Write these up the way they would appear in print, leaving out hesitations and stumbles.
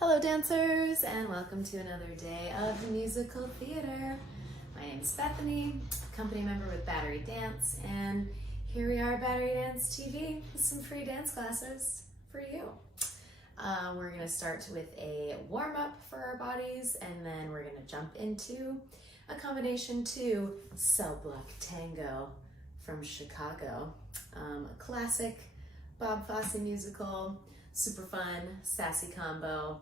Hello dancers, and welcome to another day of musical theater. My name is Bethany, company member with Battery Dance, and here we are at Battery Dance TV with some free dance classes for you. We're going to start with a warm-up for our bodies, and then we're going to jump into a combination to Cell Block Tango from Chicago, a classic Bob Fosse musical. Super fun, sassy combo.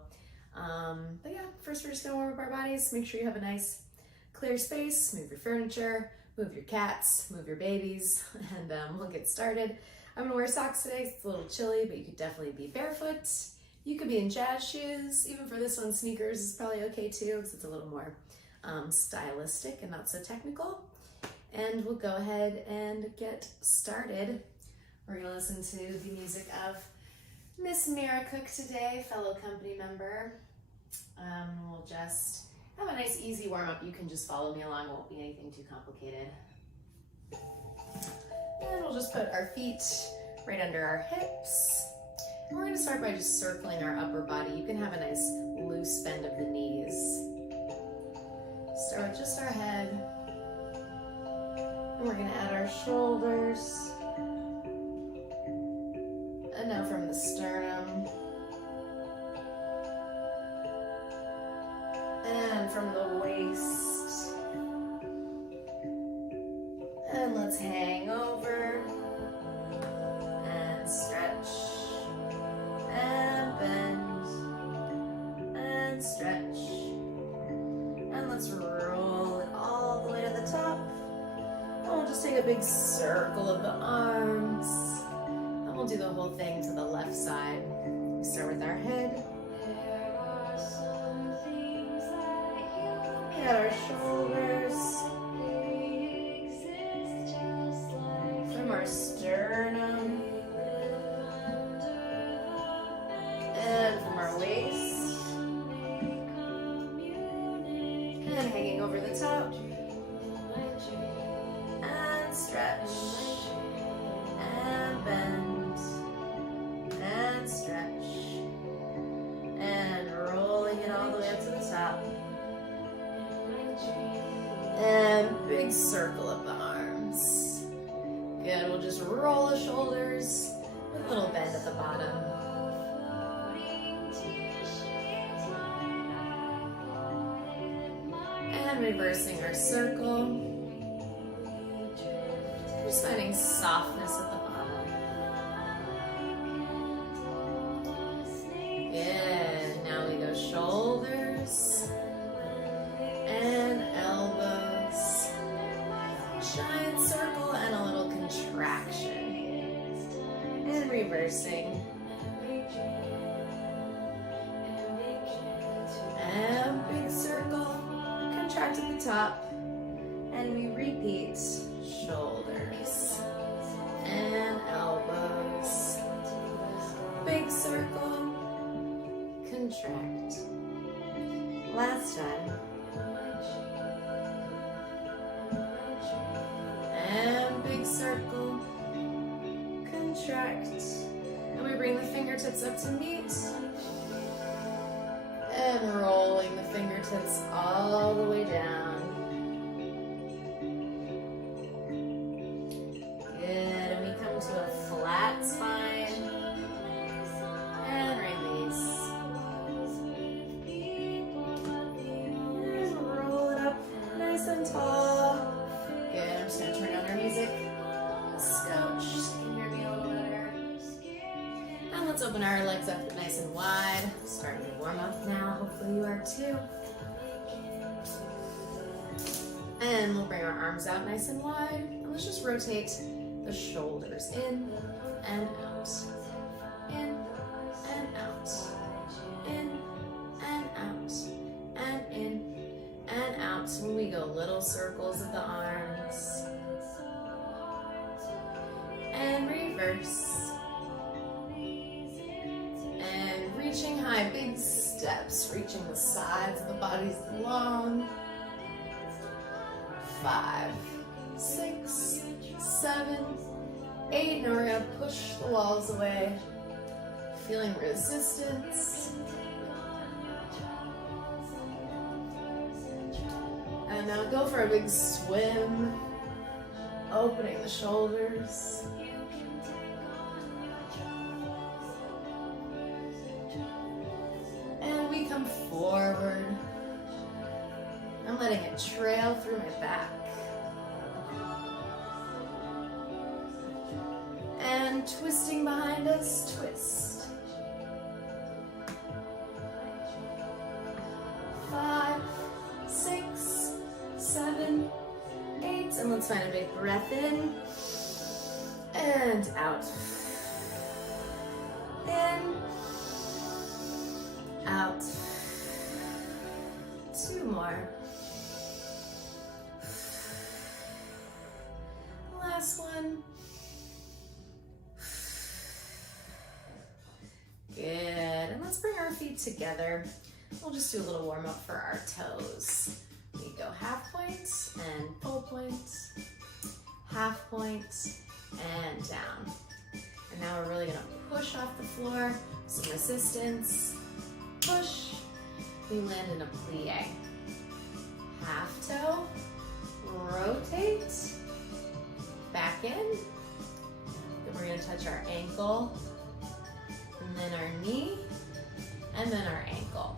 But yeah, first we're just gonna warm up our bodies. Make sure you have a nice clear space. Move your furniture, move your cats, move your babies, and we'll get started. I'm gonna wear socks today. It's a little chilly, but you could definitely be barefoot. You could be in jazz shoes. Even for this one, sneakers is probably okay too, because it's a little more stylistic and not so technical. And we'll go ahead and get started. We're gonna listen to the music of Miss Mira Cook today, fellow company member. We'll just have a nice easy warm-up. You can just follow me along, it won't be anything too complicated. And we'll just put our feet right under our hips. And we're gonna start by just circling our upper body. You can have a nice loose bend of the knees. Start with just our head. And we're gonna add our shoulders. And now from the sternum, and from the waist, and let's hang over, and stretch, and bend, and stretch, and let's roll it all the way to the top, and we'll just take a big circle of the arms. We'll do the whole thing to the left side. We start with our head. We add our shoulders. From our sternum. And from our waist. And hanging over the top. And stretch. And bend. And stretch, and rolling it all the way up to the top, and big circle of the arms. Good, we'll just roll the shoulders with a little bend at the bottom. And reversing our circle, just finding softness at the bottom. Good. Now we go shoulders and elbows. Giant circle and a little contraction. And reversing. And big circle. Contract at the top. And we repeat. Shoulders and elbows. Big circle. Contract. Last time. And big circle. Contract. And we bring the fingertips up to meet. And rolling the fingertips all the way down. Good. And we come to a flat spine. And release. And tall. Good, I'm just going to turn on our music. Scouch, so you can hear me a little better. And let's open our legs up nice and wide. Starting to warm up now, hopefully you are too. And we'll bring our arms out nice and wide. And let's just rotate the shoulders in and out. In and out. In and out. And in. And out. When we go little circles of the arms. And reverse. And reaching high, big steps, reaching the sides of the bodies long. 5, 6, 7, 8. Now we're going to push the walls away. Feeling resistance. And now go for a big swim, opening the shoulders. And we come forward. I'm letting it trail through my back. And twisting behind us, twist. 5, 6, 7, 8. And let's find a big breath in and out. In, out. 2 more. Last one. Good. And let's bring our feet together. We'll just do a little warm up for our toes. We go half point and full point, half point and down. And now we're really gonna push off the floor, some resistance, push. We land in a plie. Half toe, rotate, back in. Then we're gonna touch our ankle, and then our knee, and then our ankle.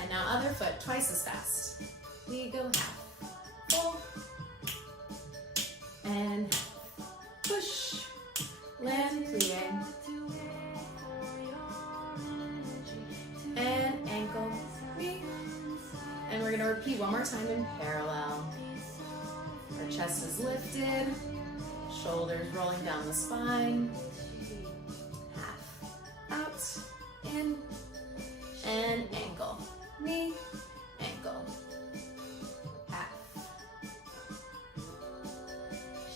And now other foot, twice as fast. We go half, full, and push, land, plie, and ankle, knee. And we're gonna repeat one more time in parallel. Our chest is lifted, shoulders rolling down the spine. Half, out, in, and ankle, knee, ankle, half,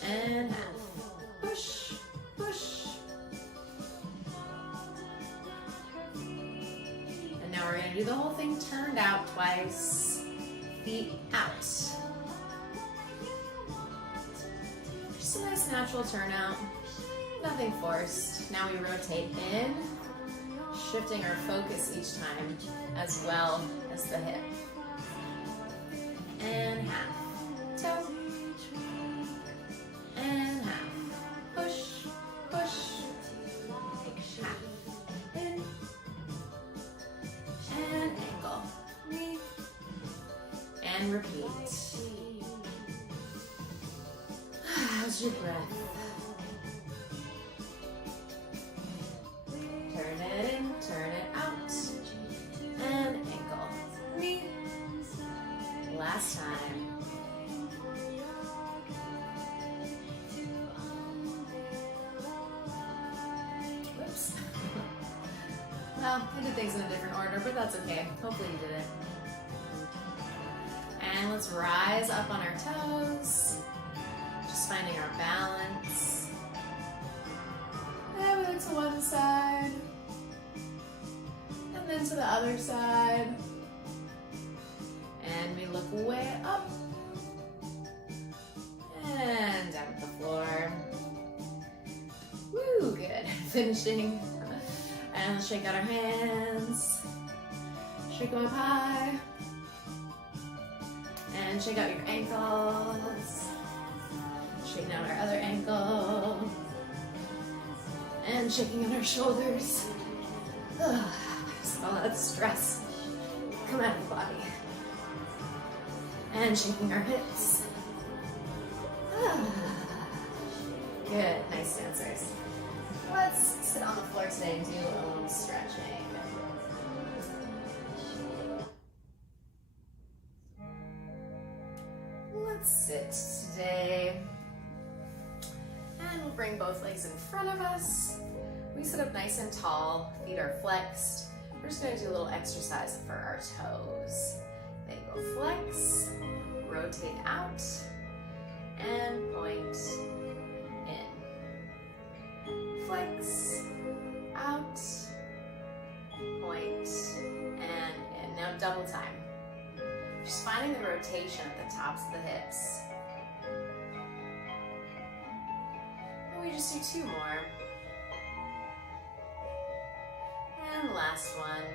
and half, push, push. And now we're gonna do the whole thing turned out twice, feet out. Just a nice natural turnout, nothing forced. Now we rotate in, shifting our focus each time, as well as the hip. And half, toe, and half, push, push, half, in, and ankle, knee, and repeat. How's your breath? Turn it in, turn it out, and ankle, knee. Last time. Whoops. Well, I did things in a different order, but that's okay. Hopefully you did it. And let's rise up on our toes, just finding our balance. And we look to one side, and then to the other side. And we look way up, and down at the floor. Woo, good. Finishing. And let's shake out our hands. Shake them up high. And shake out your ankles. Shaking out our other ankle. And shaking out our shoulders. Ugh, just all that stress come out of the body. And shaking our hips. Good, nice dancers. Let's sit on the floor today and do a little stretching. Let's sit today. And we'll bring both legs in front of us. We sit up nice and tall, feet are flexed. We're just gonna do a little exercise for our toes. They go flex, rotate out, and point in. Flex, out, point, and in. Now double time. Just finding the rotation at the tops of the hips. And we just do 2 more. And last one.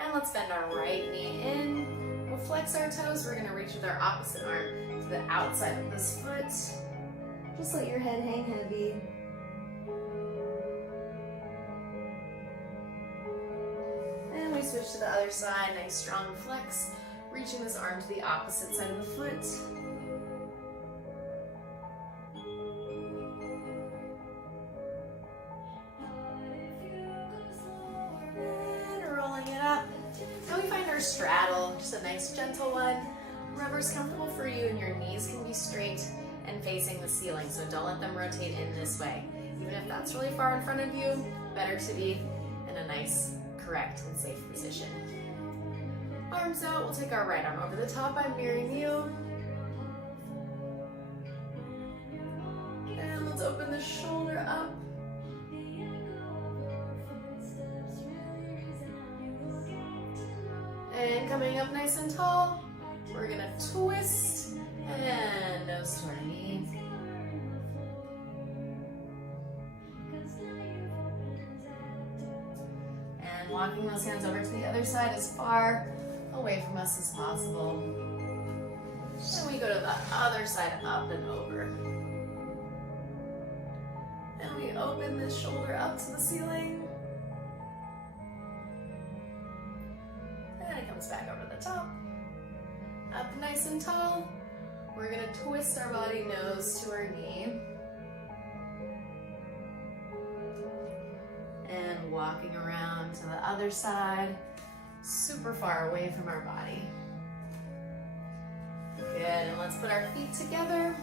And let's bend our right knee in. We'll flex our toes, we're gonna reach with our opposite arm to the outside of this foot. Just let your head hang heavy. And we switch to the other side, nice strong flex, reaching this arm to the opposite side of the foot. And rolling it up. Now we find our straddle, just a nice gentle one. Wherever's comfortable for you, and your knees can be straight and facing the ceiling, so don't let them rotate in this way. Even if that's really far in front of you, better to be in a nice, correct, and safe position. Arms out, we'll take our right arm over the top. I'm mirroring you. And let's open the shoulder up. And coming up nice and tall, we're gonna twist and nose to our knee. And walking those hands over to the other side as far away from us as possible. And we go to the other side, up and over. And we open this shoulder up to the ceiling. And it comes back over the top. Up nice and tall. We're gonna twist our body, nose to our knee. And walking around to the other side, super far away from our body. Good, and let's put our feet together.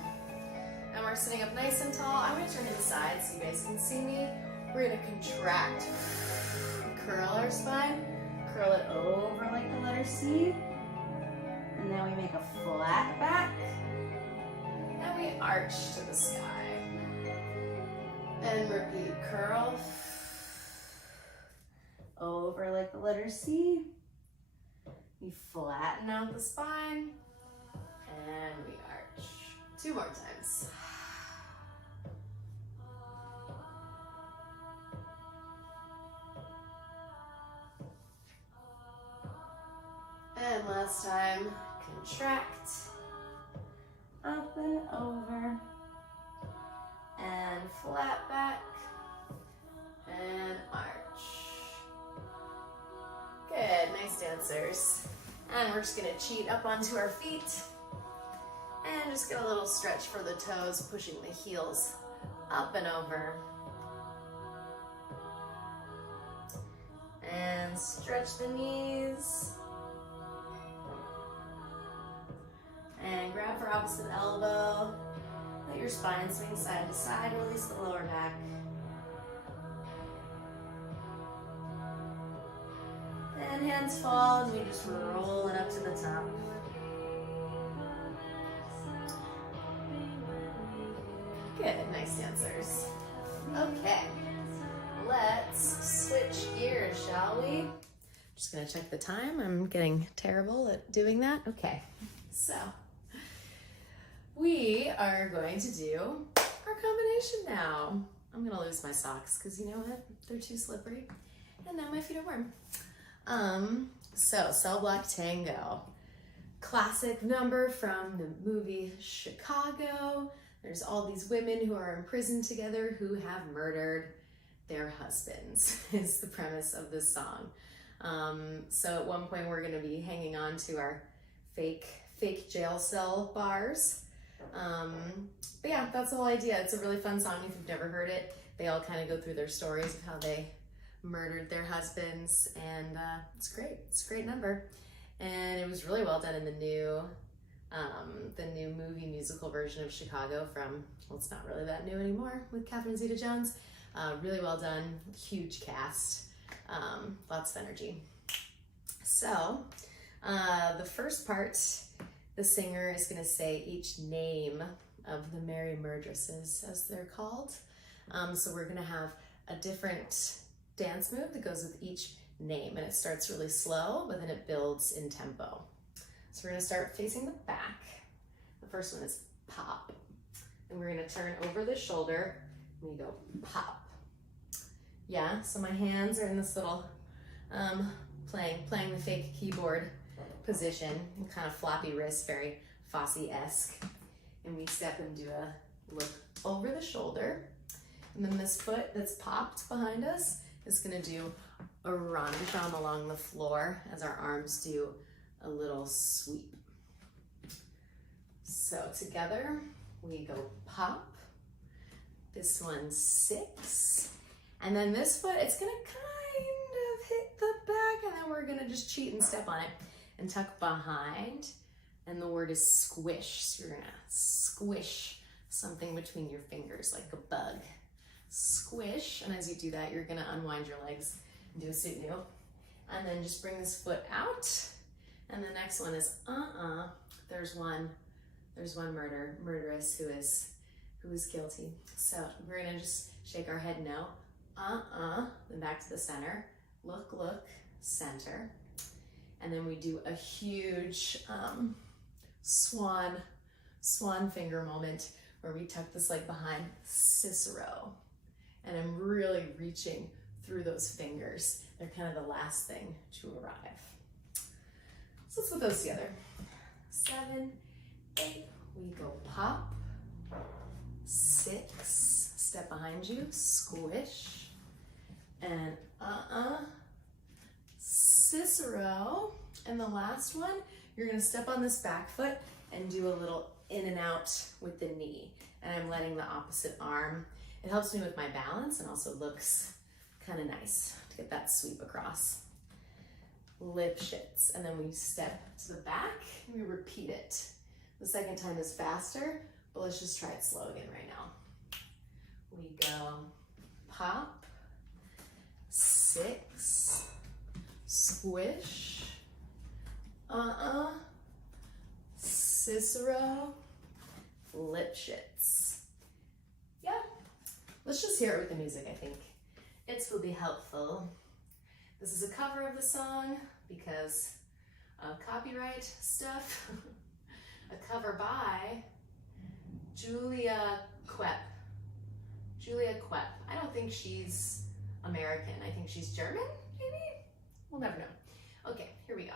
And we're sitting up nice and tall. I'm gonna turn to the side so you guys can see me. We're gonna contract, curl our spine, curl it over like the letter C. And then we make a flat back. And we arch to the sky. And repeat, curl, over like the letter C. We flatten out the spine. And we arch. 2 more times. And last time, contract, up and over, and flat back, and arch. Good, nice dancers. And we're just gonna cheat up onto our feet, and just get a little stretch for the toes, pushing the heels up and over. And stretch the knees. And grab for opposite elbow. Let your spine swing side to side, release the lower back. And hands fall, and we just roll it up to the top. Good, nice dancers. Okay, let's switch gears, shall we? Just gonna check the time. I'm getting terrible at doing that. Okay, so we are going to do our combination now. I'm gonna lose my socks because you know what? They're too slippery. And now my feet are warm. So Cell Block Tango. Classic number from the movie Chicago. There's all these women who are imprisoned together who have murdered their husbands, is the premise of this song. So at one point we're gonna be hanging on to our fake jail cell bars. But yeah, that's the whole idea. It's a really fun song if you've never heard it. They all kind of go through their stories of how they murdered their husbands, and it's great. It's a great number. And it was really well done in the new movie musical version of Chicago from, well, it's not really that new anymore, with Catherine Zeta-Jones. Really well done, huge cast, lots of energy. So the first part, the singer is going to say each name of the merry murderesses, as they're called. So we're going to have a different dance move that goes with each name, and it starts really slow, but then it builds in tempo. So we're going to start facing the back. The first one is pop, and we're going to turn over the shoulder, and we go pop. Yeah, so my hands are in this little playing the fake keyboard position, kind of floppy wrist, very Fosse-esque. And we step and do a look over the shoulder. And then this foot that's popped behind us is gonna do a rondejam along the floor as our arms do a little sweep. So together we go pop. This one's 6. And then this foot, it's gonna kind of hit the back, and then we're gonna just cheat and step on it and tuck behind. And the word is squish. So you're gonna squish something between your fingers like a bug. Squish, and as you do that, you're gonna unwind your legs and do a sutnu. And then just bring this foot out. And the next one is There's one murderess who is guilty. So we're gonna just shake our head no, then back to the center, look, center. And then we do a huge swan finger moment where we tuck this leg behind, Cicero. And I'm really reaching through those fingers. They're kind of the last thing to arrive. So let's put those together. 7, 8, we go pop. 6, step behind you, squish. And Cicero. And the last one, you're gonna step on this back foot and do a little in and out with the knee. And I'm letting the opposite arm. It helps me with my balance and also looks kind of nice to get that sweep across. Lipschitz, and then we step to the back and we repeat it. The second time is faster, but let's just try it slow again right now. We go pop, 6, squish, Cicero, Lipschitz. Yeah, let's just hear it with the music, I think. It will be helpful. This is a cover of the song because of copyright stuff. A cover by Julia Quepp. I don't think she's American. I think she's German, maybe? We'll never know. Okay, here we go.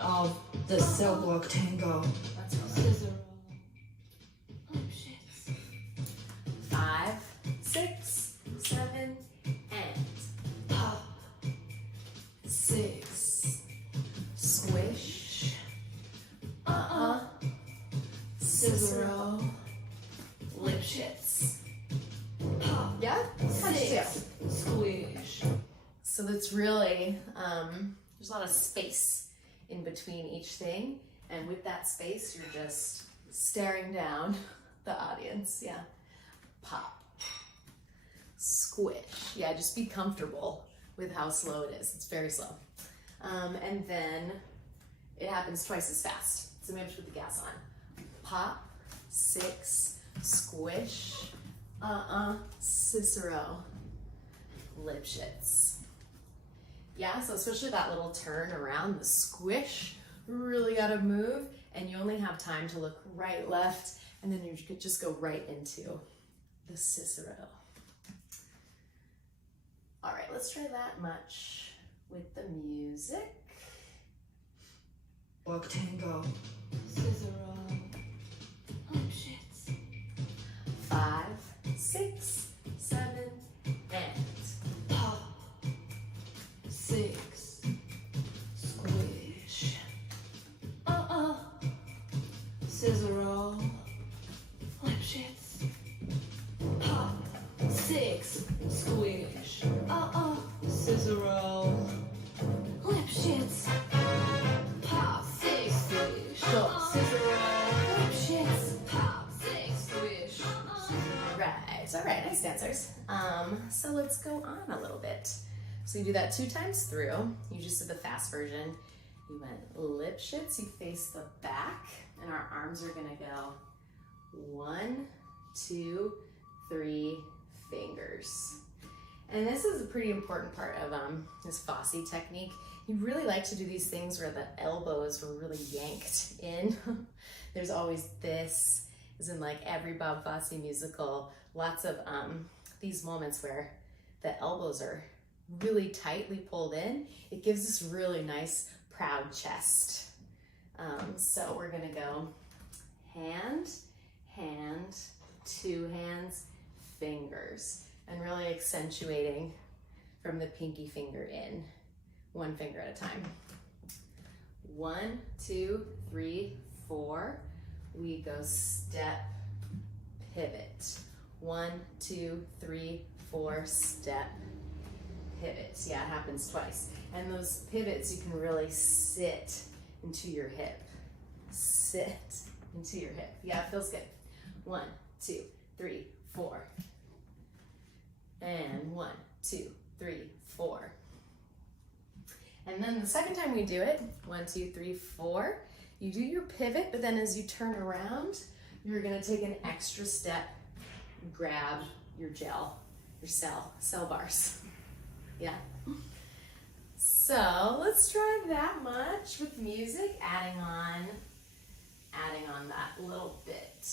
Of the cell block tango. Let's go. 5, 6, 7, and Pop. 6. squish. Cicero. Lipschitz. Pop. Yeah? 6. Squish. So that's really, there's a lot of space in between each thing. And with that space, you're just staring down the audience. Yeah. Pop. Squish. Yeah, just be comfortable with how slow it is. It's very slow. And then it happens twice as fast. So maybe put the gas on. Pop, 6, squish, Cicero, Lipschitz. Yeah, so especially that little turn around, the squish, really gotta move, and you only have time to look right, left, and then you could just go right into the Cicero. All right, let's try that much with the music. Block tango. Cicero. Lipschitz. 5, 6, 7, and Pop. 6. Squish. Cicero. Lipschitz. Pop. 6. Squish. Cicero. Lipschitz. Pop. 6. Squish. Cicero. Lipschitz. Pop. 6. Squish. all right, nice dancers. So let's go on a little bit. So you do that 2 times through. You just did the fast version. You went Lipschitz, you face the back, and our arms are gonna go 1, 2, 3 fingers. And this is a pretty important part of this Fosse technique. You really like to do these things where the elbows were really yanked in. There's always this, as in like every Bob Fosse musical, lots of these moments where the elbows are really tightly pulled in, it gives this really nice proud chest. So we're gonna go hand, hand, two hands, fingers, and really accentuating from the pinky finger in, one finger at a time. 1, 2, 3, 4. We go step, pivot. 1, 2, 3, 4, step, pivot. Yeah, it happens twice. And those pivots, you can really sit into your hip. Sit into your hip. Yeah, it feels good. 1, 2, 3, 4. And 1, 2, 3, 4. And then the second time we do it, 1, 2, 3, 4, you do your pivot, but then as you turn around, you're gonna take an extra step, grab your gel, your cell bars. Yeah. So let's try that much with music, adding on that little bit.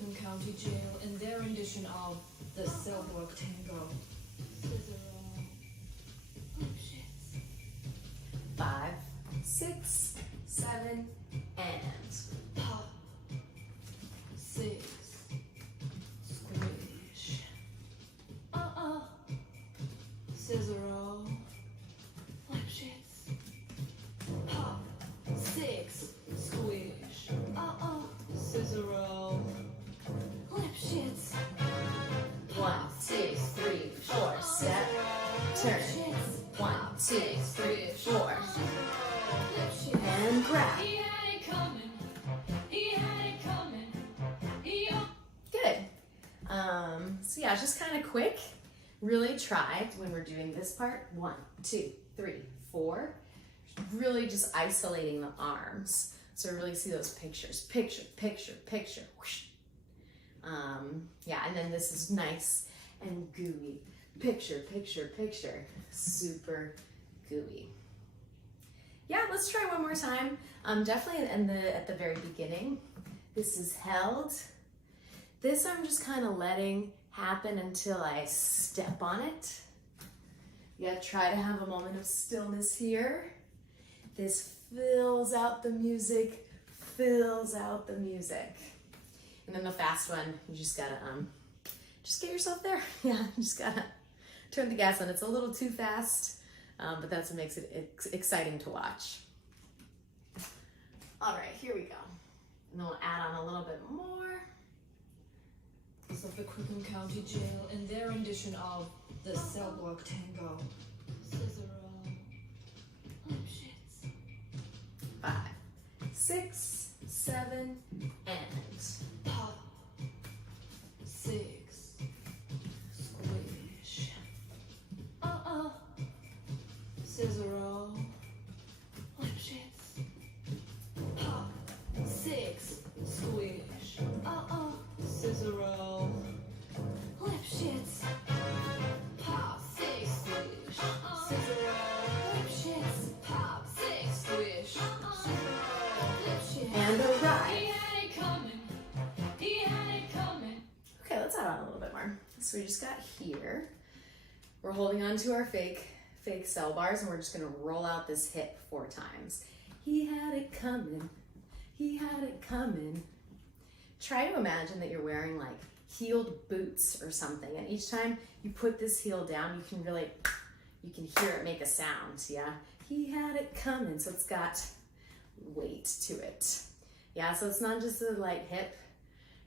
In county jail, in their rendition of the cell block tango. Cicero. Lipschitz. 5, 6, 7, and Pop. 6. Squish. Cicero. Lipschitz. Pop. 6. Squish. Cicero. Lipschitz. 1, 2, 3, 4, step, turn. Lipschitz. 1, 2, 3, 4, Lipschitz. and grab. He had it coming. He had it coming. Good. So yeah, it's just kind of quick. Really try when we're doing this part. 1, 2, 3, 4. Really just isolating the arms. So really see those pictures. Picture, picture, picture. Whoosh. Yeah, and then this is nice and gooey. Picture, picture, picture. Super gooey. Yeah, let's try one more time. Definitely at the very beginning. This is held. This I'm just kind of letting happen until I step on it. Yeah, try to have a moment of stillness here. This fills out the music, fills out the music. And then the fast one, you just gotta just get yourself there. Yeah, you just gotta turn the gas on. It's a little too fast, but that's what makes it exciting to watch. All right, here we go. And then we'll add on a little bit more. Of the Crookham County Jail, in their rendition of the cell block tango. Cicero. Lipschitz. 5, 6, 7, and Pop. 6. Squish. Cicero. Lipschitz. Pop. 6. Squish. Cicero. Lipschitz. Pop. 6. Squish. Cicero. Lipschitz. Pop. 6. Squish. Lipschitz. and He arrive. had it coming. He had it coming. Okay, let's add on a little bit more. So we just got here. We're holding on to our fake cell bars, and we're just gonna roll out this hip 4 times. He had it coming. He had it coming. Try to imagine that you're wearing like heeled boots or something, and each time you put this heel down, you can hear it make a sound. Yeah, he had it coming. So it's got weight to it. Yeah, so it's not just a light hip.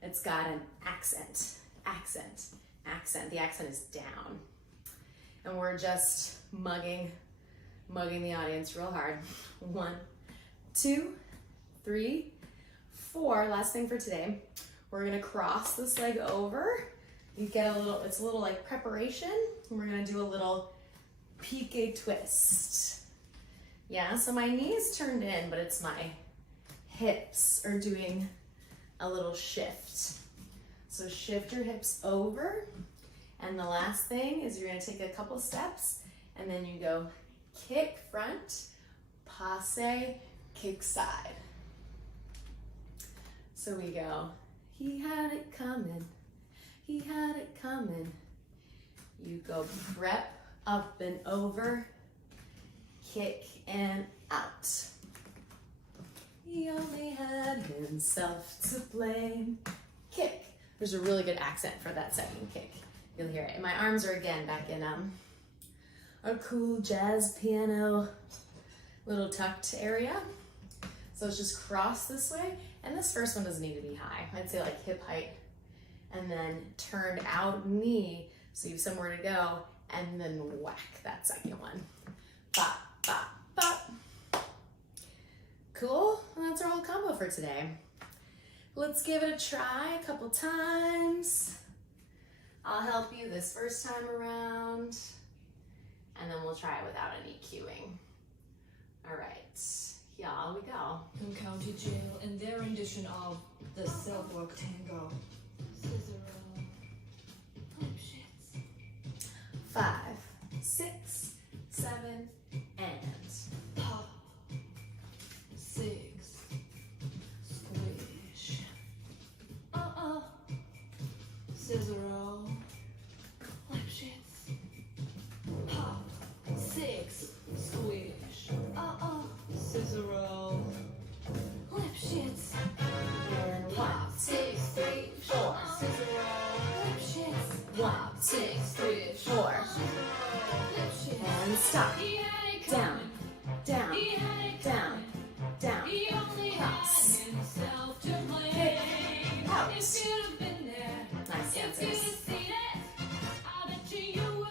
It's got an accent. The accent is down. And we're just mugging the audience real hard. 1, 2, 3, 4. Last thing for today. We're gonna cross this leg over. You get it's a little like preparation. And we're gonna do a little pique twist. Yeah, so my knee is turned in, but it's my hips are doing a little shift. So shift your hips over. And the last thing is you're gonna take a couple steps and then you go kick front, passe, kick side. So we go, he had it coming, he had it coming. You go prep, up and over, kick and out. He only had himself to blame. Kick. There's a really good accent for that second kick. You'll hear it. And my arms are again back in a cool jazz piano little tucked area. So it's just cross this way. And this first one doesn't need to be high. I'd say like hip height. And then turned out knee so you have somewhere to go. And then whack that second one. Bop, bop, bop. Cool? And that's our whole combo for today. Let's give it a try a couple times. I'll help you this first time around. And then we'll try it without any cueing. All right, here we go. From County Jail in their rendition of the Silver Tango. Scissor roll. Flip shits. 5, 6, 7, and Pop. 6. Squish. Scissor roll. Flip shits. Pop. 6. Squish. Scissor roll. Flip shits. and 1, 2, 3, 4. Scissor roll. Flip shits. 1, 2, 3, 4. Flip shits. And stop. He had it Down, coming. down, He had it down, coming. down. He only Cross. had himself to blame. Kick. Out. If you'd have been there, Nice if you'd have answers. seen it, I bet you would.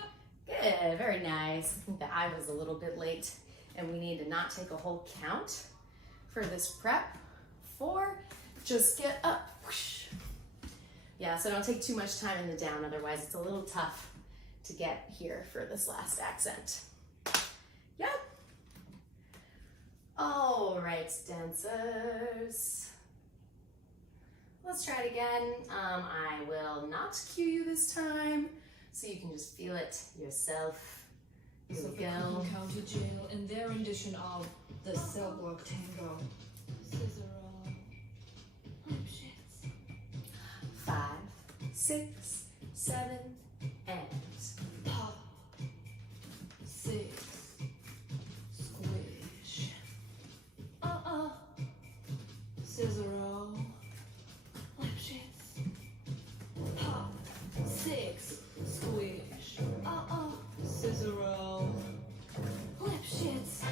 Good, very nice. I think that I was a little bit late and we need to not take a whole count for this prep. 4, just get up. Whoosh. Yeah, so don't take too much time in the down, otherwise it's a little tough to get here for this last accent. Yep. All right, dancers. Let's try it again. I will not cue you this time, so you can just feel it yourself. Here So we the go. Clinton County Jail in their rendition of the Silver Tango. Scissor roll. Flip shits. 5, 6, 7, and Pop. 6. Squish. Scissor roll. Flip shits. Pop. 6. Squish. Scissor roll. Flip shits.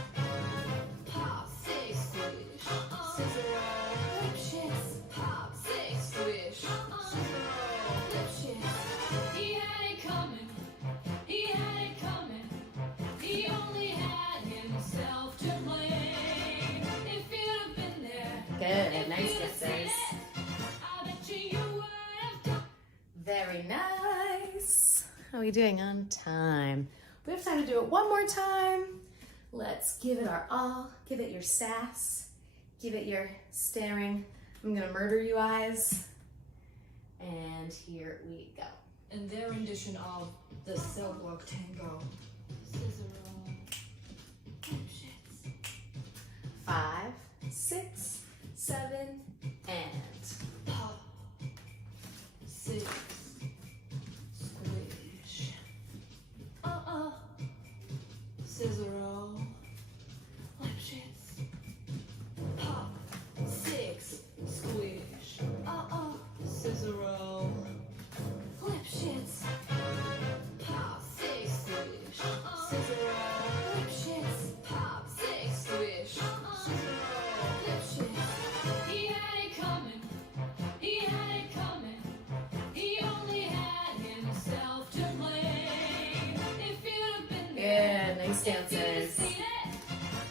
Pop. 6. Squish. Scissor roll. Flip shits. Pop. 6. Squish. Scissor roll. Flip shits. He had it coming. He had it coming. He only had himself to blame. If you'd have been there, good, nice you'd have seen dancers. it, I bet you would have done. Very nice. How are we doing on time? We have time to do it one more time. Let's give it our all. Give it your sass. Give it your staring. I'm gonna murder you eyes. And here we go. In their rendition of the Silver Tango. Scissor roll. Flip shits. 5, 6, 7, and Pop. 6. Squish. Scissor roll. Flip shits. Pop. 6. Squish. Scissor roll. Flip shits. Pop. 6. Squish. Scissor roll. Flip shits. Pop. 6. Squish. Scissor roll. Flip shits. He had it coming. He had it coming. He only had himself to blame. If you'd have been there, good, nice if you'd have dancers. seen it,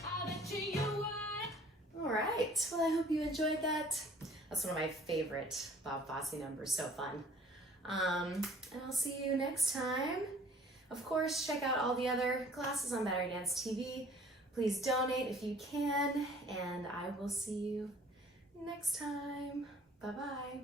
I bet you would. All right, well, I hope you enjoyed that. That's one of my favorite Bob Fosse numbers, so fun. And I'll see you next time. Of course, check out all the other classes on Battery Dance TV. Please donate if you can, and I will see you next time. Bye-bye.